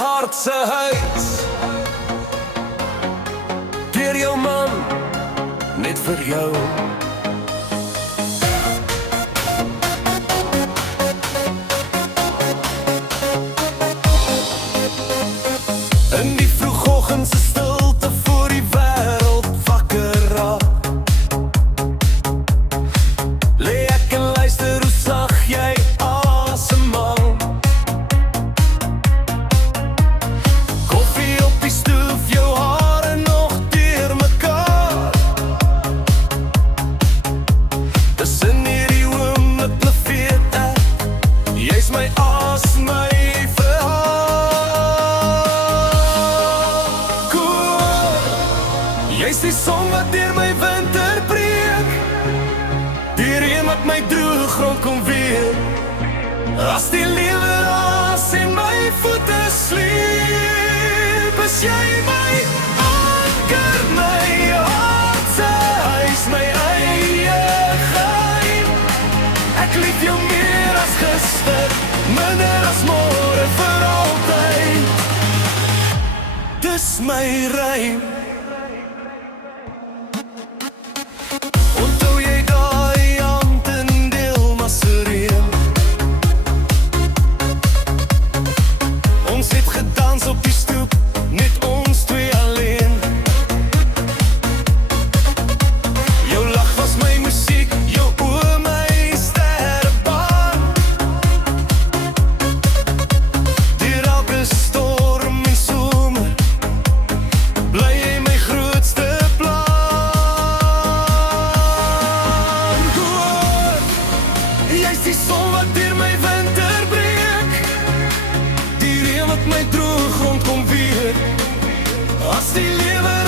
hart se huis. Deur jou man, net vir jou. In die vroegoggendse stilte voor die wêreld wakker raak, lê ek en luister hoe sag jy asemhaal. Koffie op die stoep, jou hare nog deur mekaar. Tussen hierdie oomblik weet ek, jy's my aas, my jy's die son wat deur my winter breek, die reën wat my droë grond kom weer. As die lewe raas en my voete sleep, is jy my anker, my hart se huis, my eie geheim. Ek lief jou meer as gister, minder as môre, vir altyd. Dis my reim. Op die stoep, net ons twee alleen. Jou lach was my musiek, jou oë my sterrebaan. Deur elke storm en somer, bly jy my grootste plan. Hoor, jy's die son wat deur my winter breek, die reën wat my droog grond kom weer. As die lewe